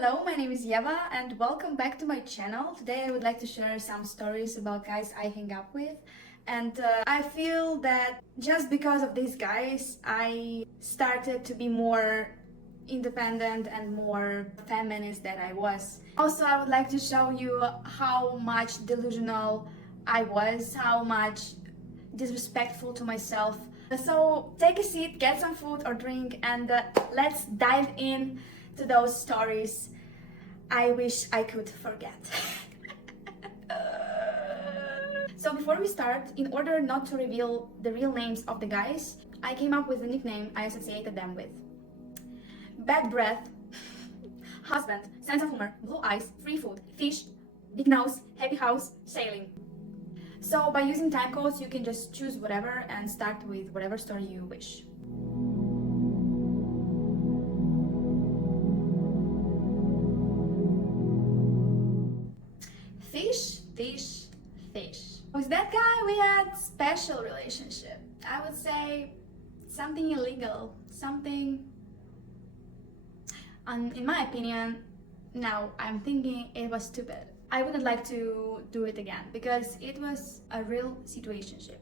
Hello, my name is Yeva and welcome back to my channel. Today I would like to share some stories about guys I hang up with. And I feel that just because of these guys, I started to be more independent and more feminist than I was. Also, I would like to show you how much delusional I was, how much disrespectful to myself. So take a seat, get some food or drink, and let's dive in to those stories I wish I could forget. So before we start, in order not to reveal the real names of the guys, I came up with a nickname I associated them with. Bad breath, husband, sense of humor, blue eyes, free food, fish, big nose, happy house, sailing. So by using time codes, you can just choose whatever and start with whatever story you wish. Fish. With that guy, we had special relationship. I would say something illegal, something, in my opinion, now I'm thinking it was stupid. I wouldn't like to do it again because it was a real situationship.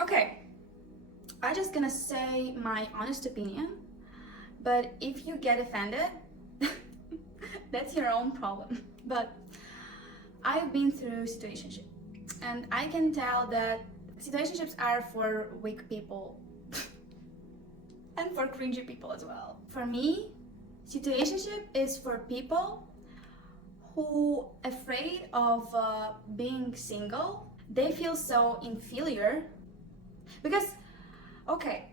Okay, I'm just gonna say my honest opinion, but if you get offended, that's your own problem. But I've been through situationship, and I can tell that situationships are for weak people and for cringy people as well. For me, situationship is for people who afraid of being single. They feel so inferior because, okay,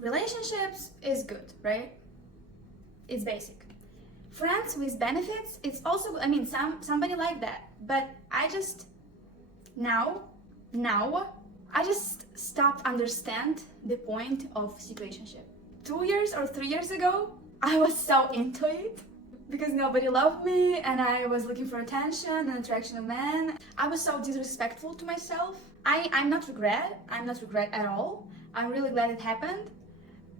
relationships is good, right? It's basic. Friends with benefits, it's also, somebody like that. But I just, now, I just stopped understand the point of situationship. 2 years or 3 years ago, I was so into it because nobody loved me and I was looking for attention and attraction of men. I was so disrespectful to myself. I'm not regret at all. I'm really glad it happened,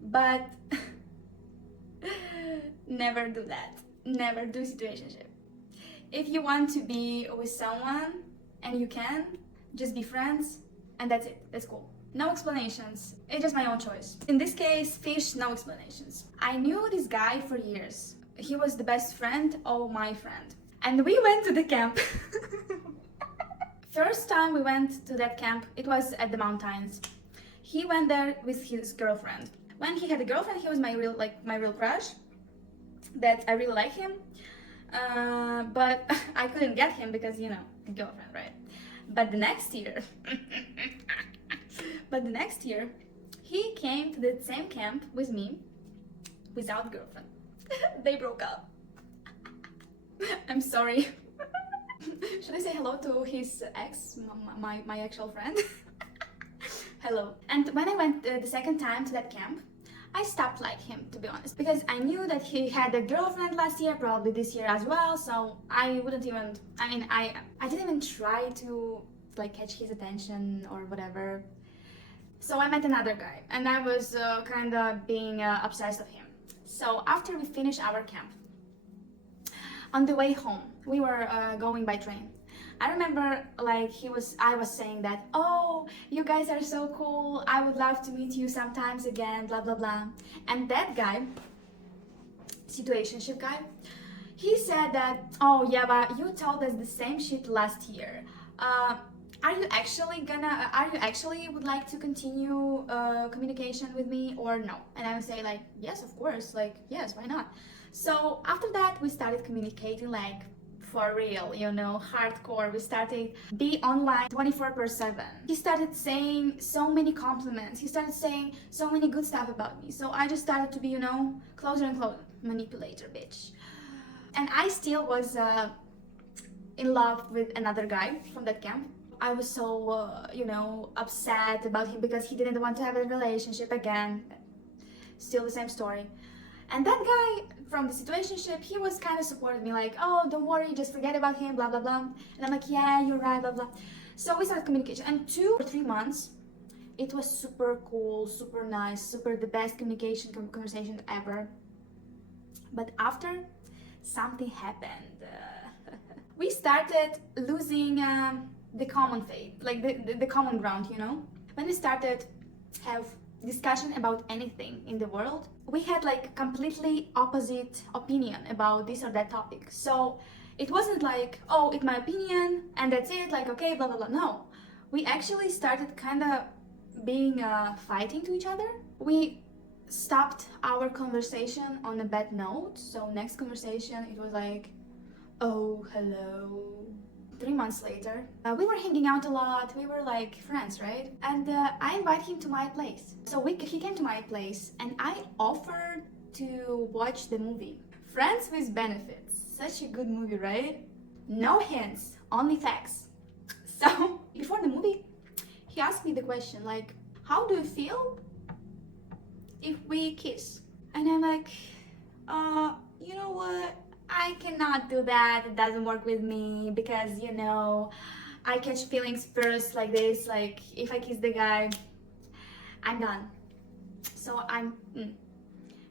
but never do that. Never do situationship. If you want to be with someone and you can, just be friends and that's it. That's cool. No explanations. It's just my own choice. In this case, fish, no explanations. I knew this guy for years. He was the best friend of my friend. And we went to the camp. First time we went to that camp, it was at the mountains. He went there with his girlfriend. When he had a girlfriend, he was my real crush. That I really like him, but I couldn't get him because, you know, the girlfriend, right? But the next year, he came to the same camp with me without girlfriend. They broke up. I'm sorry. Should I say hello to his ex, my actual friend? Hello. And when I went the second time to that camp, I stopped liking him, to be honest, because I knew that he had a girlfriend last year, probably this year as well, so I wouldn't even, I didn't even try to catch his attention or whatever. So I met another guy and I was kind of being obsessed with him. So after we finished our camp, on the way home, we were going by train. I remember I was saying that, oh, you guys are so cool, I would love to meet you sometimes again, blah blah blah. And that guy, situationship guy, he said that, oh yeah, but you told us the same shit last year. Are you actually would like to continue communication with me or no? And I would say yes, of course, yes, why not? So after that we started communicating for real, you know, hardcore. We started be online 24/7. He started saying so many compliments. He started saying so many good stuff about me. So I just started to be, you know, closer and closer. Manipulator, bitch. And I still was in love with another guy from that camp. I was so, you know, upset about him because he didn't want to have a relationship again. Still the same story. And that guy from the situationship, he was kind of supporting me oh, don't worry, just forget about him, blah, blah, blah. And I'm like, yeah, you're right, blah, blah. So we started communication. And 2 or 3 months, it was super cool, super nice, super the best conversation ever. But after, something happened. We started losing the common faith, like the common ground, you know? When we started have discussion about anything in the world, we had like completely opposite opinion about this or that topic. So it wasn't like, oh, it's my opinion and that's it, like, okay, blah, blah, blah. No, we actually started kind of being fighting to each other. We stopped our conversation on a bad note. So next conversation, it was like, oh, hello. 3 months later, we were hanging out a lot. We were like friends, right? And I invited him to my place. So he came to my place and I offered to watch the movie Friends with Benefits. Such a good movie, right? No hints, only facts. So before the movie, he asked me the question like, how do you feel if we kiss? And I'm like, you know what? I cannot do that. It doesn't work with me because, you know, I catch feelings first like this. Like if I kiss the guy, I'm done. So and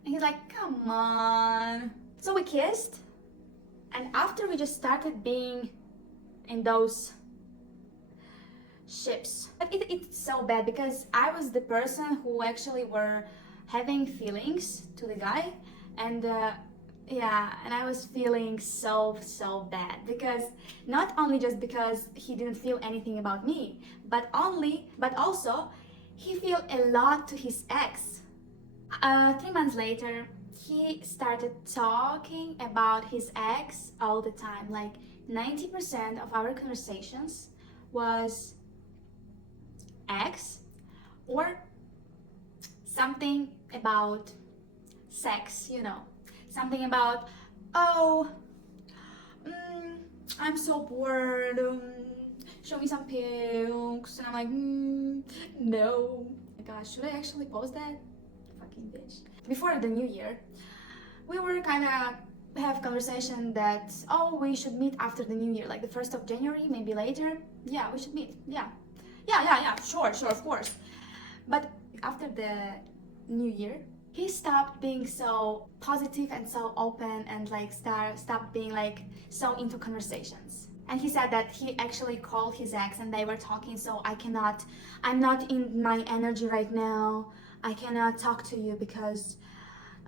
he's like, come on. So we kissed. And after we just started being in those ships. But it's so bad because I was the person who actually were having feelings to the guy. And yeah, and I was feeling so bad because not only just because he didn't feel anything about me, but also he felt a lot to his ex. 3 months later, he started talking about his ex all the time. Like 90% of our conversations was ex or something about sex, you know. Something about, oh, I'm so bored, show me some pics. And I'm like, no. Oh my gosh, should I actually post that? Fucking bitch. Before the new year, we were kind of have conversation that, oh, we should meet after the new year, like the 1st of January, maybe later. Yeah, we should meet. Yeah, sure, of course. But after the new year, he stopped being so positive and so open and like stopped being like so into conversations. And he said that he actually called his ex and they were talking, so I'm not in my energy right now. I cannot talk to you because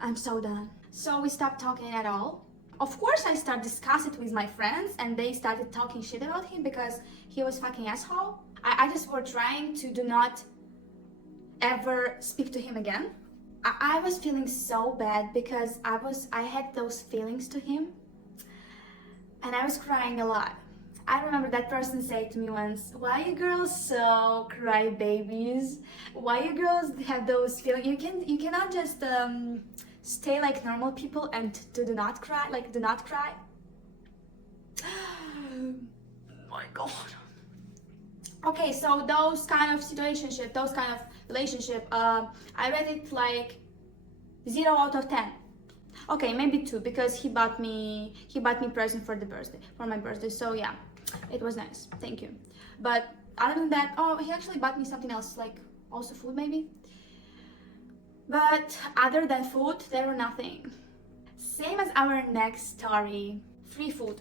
I'm so done. So we stopped talking at all. Of course, I started discussing it with my friends and they started talking shit about him because he was fucking asshole. I just were trying to do not ever speak to him again. I was feeling so bad because I had those feelings to him and I was crying a lot. I remember that person said to me once, why you girls so cry babies? Why you girls have those feelings? You cannot just stay like normal people and do not cry, like do not cry. Oh my god. Okay, so those kind of situationship, those kind of relationship, I rate it like 0 out of 10. Okay, maybe 2 because he bought me present for my birthday. So yeah, it was nice. Thank you. But other than that, oh, he actually bought me something else, like also food maybe. But other than food, there were nothing. Same as our next story, free food.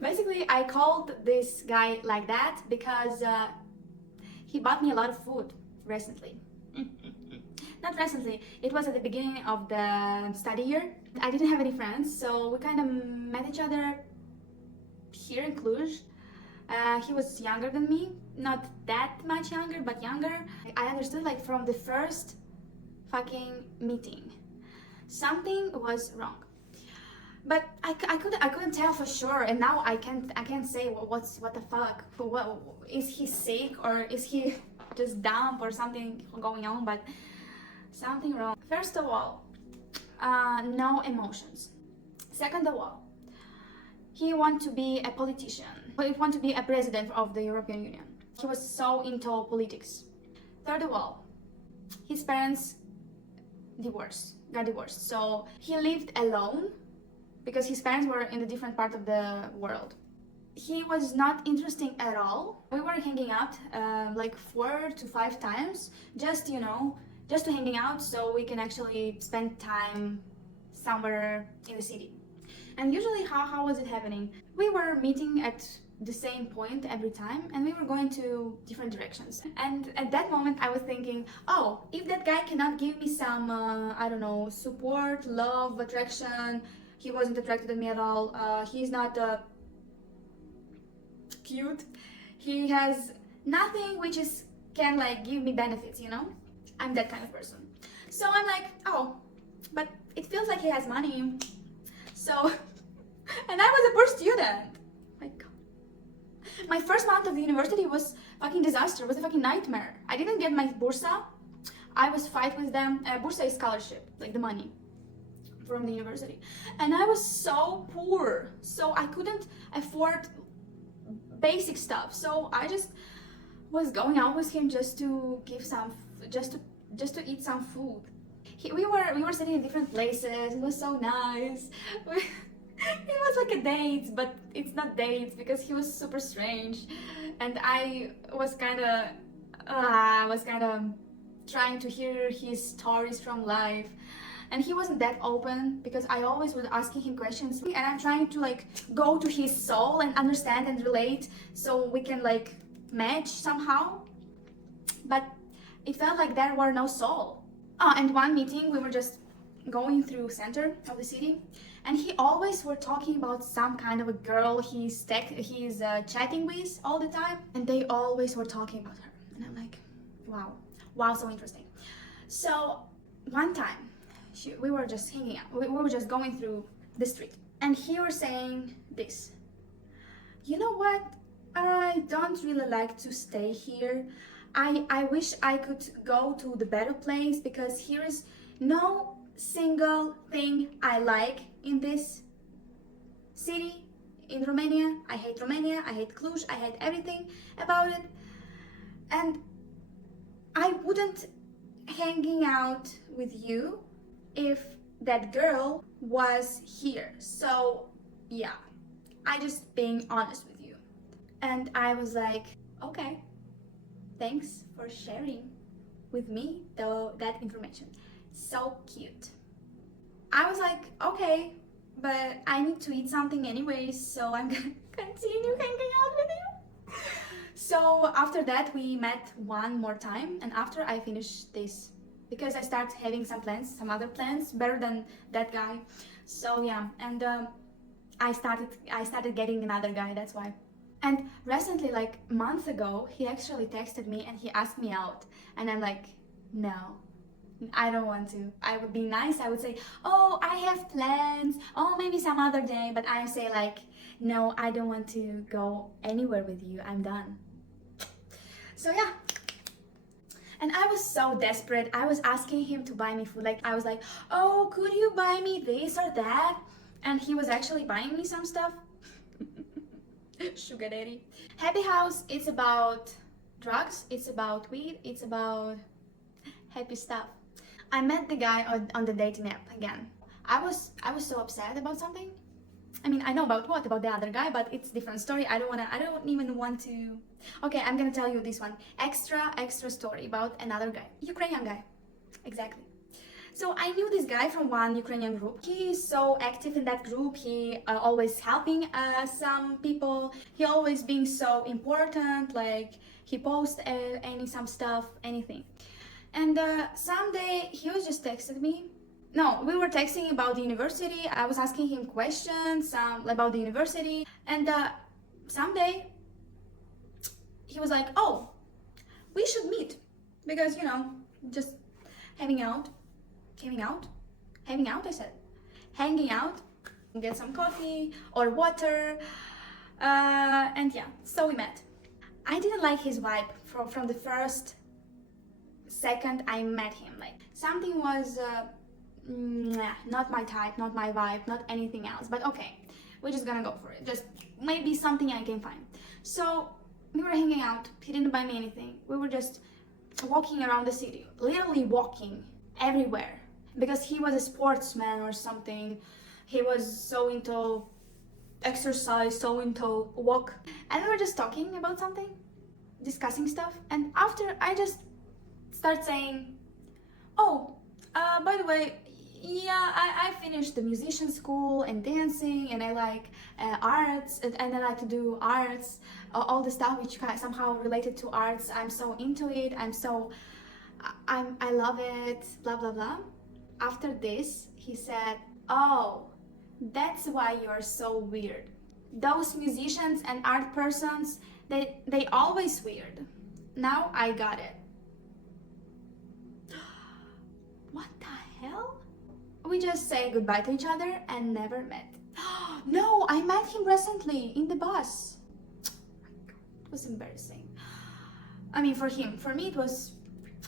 Basically, I called this guy like that because he bought me a lot of food recently. Not recently, it was at the beginning of the study year. I didn't have any friends, so we kind of met each other here in Cluj. He was younger than me, not that much younger, but younger. I understood like from the first fucking meeting, something was wrong. But I couldn't tell for sure, and now I can't say what the fuck. What is he sick or is he just dumb or something going on? But something wrong. First of all, no emotions. Second of all, he wanted to be a politician. He wanted to be a president of the European Union. He was so into politics. Third of all, his parents got divorced. So he lived alone because his parents were in a different part of the world. He was not interesting at all. We were hanging out like 4 to 5 times, just, you know, just to hanging out so we can actually spend time somewhere in the city. And usually how was it happening? We were meeting at the same point every time and we were going to different directions. And at that moment I was thinking, oh, if that guy cannot give me some, I don't know, support, love, attraction, he wasn't attracted to me at all, he's not cute, he has nothing which is can like give me benefits, you know? I'm that kind of person. So I'm like, oh, but it feels like he has money. So, and I was a poor student. My God. My first month of the university was fucking disaster, was a fucking nightmare. I didn't get my bursa. I was fight with them. Bursa is scholarship, like the money from the university. And I was so poor, so I couldn't afford basic stuff. So I just was going out with him just to give some, just to eat some food. We were sitting in different places. It was so nice. It was like a date, but it's not dates because he was super strange, and I was kind of trying to hear his stories from life, and he wasn't that open because I always was asking him questions, and I'm trying to like go to his soul and understand and relate so we can like match somehow, but it felt like there were no soul. And one meeting we were just going through center of the city, and he always were talking about some kind of a girl he's chatting with all the time, and they always were talking about her, and I'm like, wow, so interesting. So one time we were just hanging out, we were just going through the street, and he was saying this, you know what, I don't really like to stay here. I wish I could go to the better place because here is no single thing I like in this city, in Romania. I hate Romania, I hate Cluj, I hate everything about it. And I wouldn't hanging out with you if that girl was here. So yeah, I just being honest with you. And I was like, okay, thanks for sharing with me that information. So cute. I was like, okay, but I need to eat something anyways, so I'm gonna continue hanging out with you. So after that we met one more time, and after I finished this, because I started having some plans, some other plans better than that guy. So yeah, and I started getting another guy, that's why. And recently, like months ago, he actually texted me and he asked me out. And I'm like, no, I don't want to. I would be nice. I would say, oh, I have plans. Oh, maybe some other day. But I say like, no, I don't want to go anywhere with you. I'm done. So yeah. And I was so desperate. I was asking him to buy me food. Like I was like, oh, could you buy me this or that? And he was actually buying me some stuff. Sugar daddy. Happy house, it's about drugs, it's about weed, it's about happy stuff. I met the guy on the dating app again. I was so upset about something. I mean, I know about what, about the other guy, but it's different story. I don't even want to. Okay, I'm gonna tell you this one extra story about another guy, Ukrainian guy. Exactly. So I knew this guy from one Ukrainian group. He is so active in that group. He always helping some people. He always being so important. Like he posts some stuff, anything. And someday he was just texted me. No, we were texting about the university. I was asking him questions about the university. And someday he was like, "Oh, we should meet because just hanging out." I said, hanging out, get some coffee or water, and yeah, so we met. I didn't like his vibe from the first second I met him. Like something was not my type, not my vibe, not anything else, but okay, we're just gonna go for it. Just maybe something I can find. So we were hanging out. He didn't buy me anything. We were just walking around the city, literally walking everywhere. Because he was a sportsman or something. He was so into exercise, so into walk. And we were just talking about something, discussing stuff. And after I just start saying, Oh, by the way, yeah, I finished the musician school and dancing, and I like arts, and I like to do arts, all the stuff which somehow related to arts. I'm so into it. I love it. Blah blah blah. After this, he said, "Oh, that's why you're so weird. Those musicians and art persons, they always weird. Now I got it." What the hell? We just say goodbye to each other and never met. No, I met him recently in the bus. It was embarrassing. I mean, for him. For me,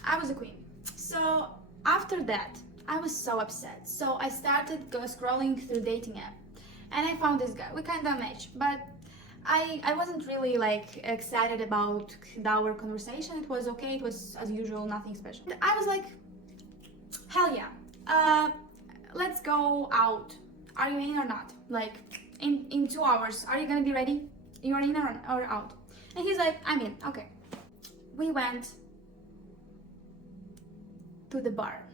I was a queen. So after that, I was so upset. So I started scrolling through dating app, and I found this guy. We kind of matched, but I wasn't really like excited about our conversation. It was okay. It was as usual, nothing special. I was like, hell yeah. Let's go out. Are you in or not? Like in 2 hours, are you gonna be ready? You're in or out? And he's like, I'm in. Okay. We went to the bar,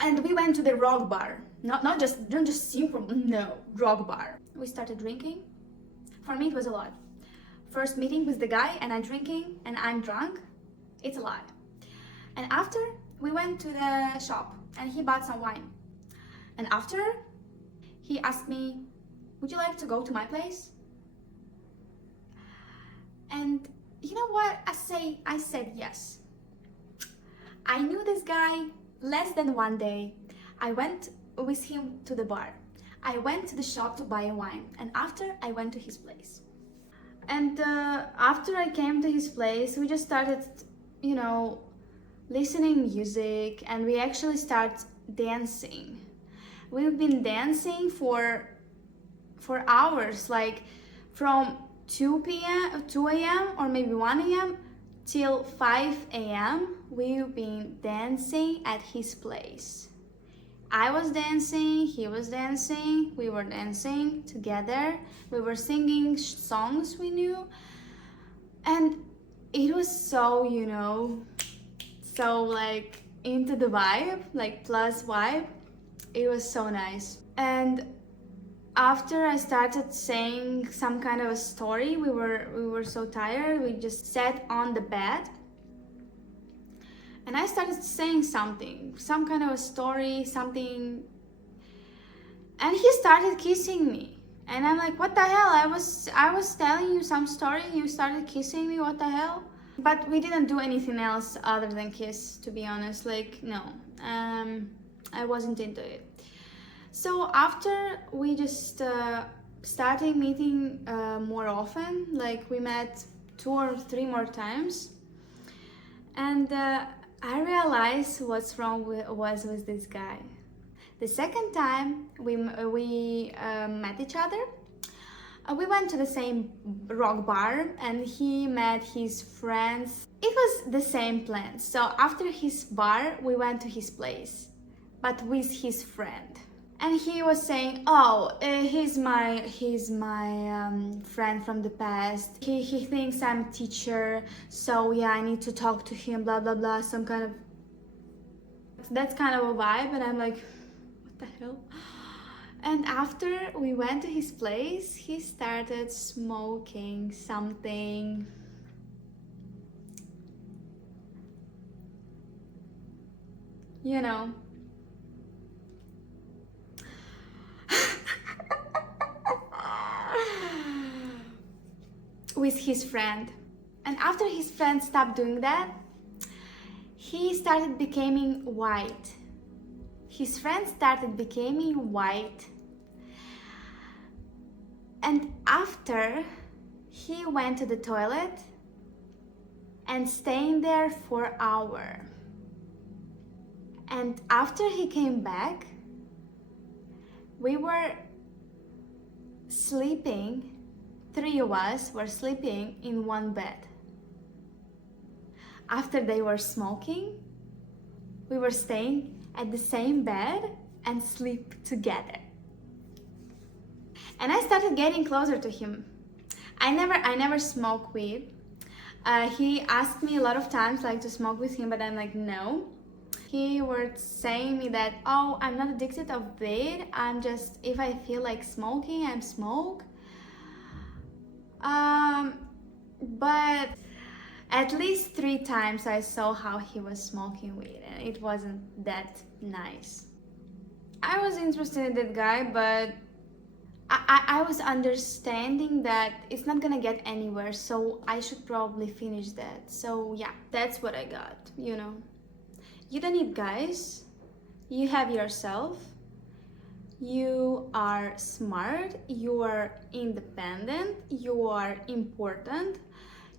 and we went to the rock bar. Not just simple, no, rock bar. We started drinking. For me, it was a lot. First meeting with the guy, and I'm drinking, and I'm drunk. It's a lot. And after, we went to the shop, and he bought some wine. And after, he asked me, would you like to go to my place? And you know what? I said yes. I knew this guy less than one day. I went with him to the bar. I went to the shop to buy a wine. And after, I went to his place. And after I came to his place, we just started, listening music, and we actually start dancing. We've been dancing for hours, like from 2 a.m. or maybe 1 a.m. till 5 a.m. We've been dancing at his place. I was dancing, he was dancing, we were dancing together. We were singing songs we knew. And it was so, so like into the vibe, like plus vibe. It was so nice. And after I started saying some kind of a story, we were so tired, we just sat on the bed. And I started saying something, some kind of a story, something. And he started kissing me. And I'm like, what the hell? I was telling you some story, you started kissing me, what the hell? But we didn't do anything else other than kiss, to be honest. Like, no. I wasn't into it. So after, we just started meeting more often. Like, we met 2 or 3 more times. And I realized what's wrong with this guy. The second time we met each other, we went to the same rock bar, and he met his friends. It was the same plan. So after his bar, we went to his place, but with his friend. And he was saying, oh, he's my friend from the past. He thinks I'm teacher, so yeah, I need to talk to him, blah blah blah, some kind of. That's kind of a vibe, and I'm like, what the hell? And after we went to his place, he started smoking something. With his friend. And after his friend stopped doing that, he started becoming white. His friend started becoming white. And after, he went to the toilet and staying there for an hour. And after he came back, we were sleeping. 3 of us were sleeping in one bed. After they were smoking, we were staying at the same bed and sleep together. And I started getting closer to him. I never smoke weed. He asked me a lot of times like to smoke with him, but I'm like, no. He was saying me that, oh, I'm not addicted of weed. I'm just, if I feel like smoking, I'm smoke. But at least 3 times I saw how he was smoking weed, and it wasn't that nice. I was interested in that guy, but I was understanding that it's not gonna get anywhere, so I should probably finish that. So yeah, that's what I got, you know. You don't need guys, you have yourself, you are smart, you are independent, you are important,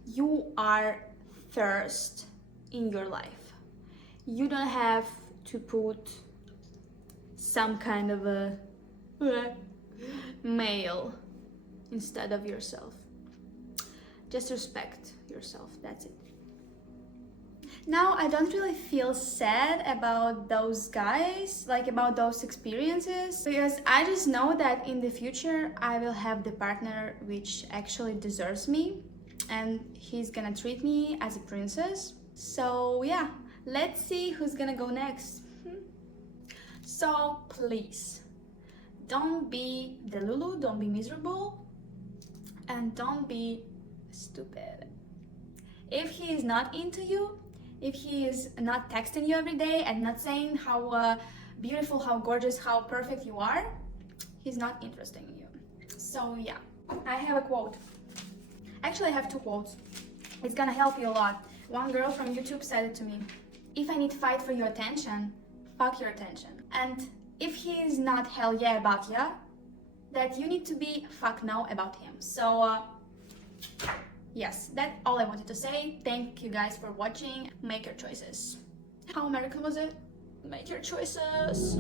you are first in your life. You don't have to put some kind of a male instead of yourself. Just respect yourself, that's it. Now I don't really feel sad about those guys, like about those experiences, because I just know that in the future I will have the partner which actually deserves me, and he's gonna treat me as a princess. So yeah, let's see who's gonna go next. So please, don't be delulu, don't be miserable, and don't be stupid. If he is not into you, if he is not texting you every day and not saying how beautiful, how gorgeous, how perfect you are, he's not interested in you. So yeah, I have a quote. Actually, I have 2 quotes. It's gonna help you a lot. One girl from YouTube said it to me. If I need to fight for your attention, fuck your attention. And if he is not hell yeah about ya, that you need to be fuck no about him. So yes, that's all I wanted to say. Thank you guys for watching. Make your choices. How American was it? Make your choices.